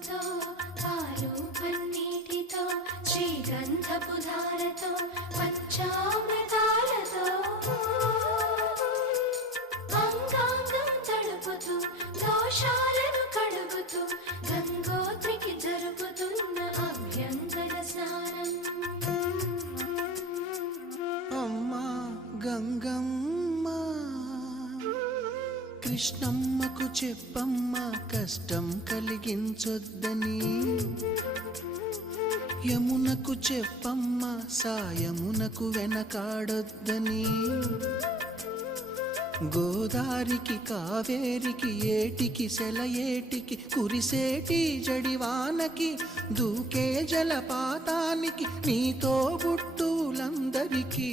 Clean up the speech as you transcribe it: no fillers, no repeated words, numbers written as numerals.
కుంకుమతో పాలు పన్నీటితో శ్రీగంధపు ధారతో పంచామృతాలతో అంగాంగం తడుపుతూ దోషాలను కడుగుతూ గంగోత్రికి జరుపుతున్న అభ్యంగన స్నానం. అమ్మా గంగమ్మ, కృష్ణమ్మకు చెప్పమ్మా కష్టం కలిగించొద్దని, యమునకు చెప్పమ్మా సాయమునకు వెనకాడొద్దని, గోదారికి కావేరికి ఏటికి సెలయేటికి కురిసేటి జడివానకి దూకే జలపాతానికి నీతో బుట్టులందరికీ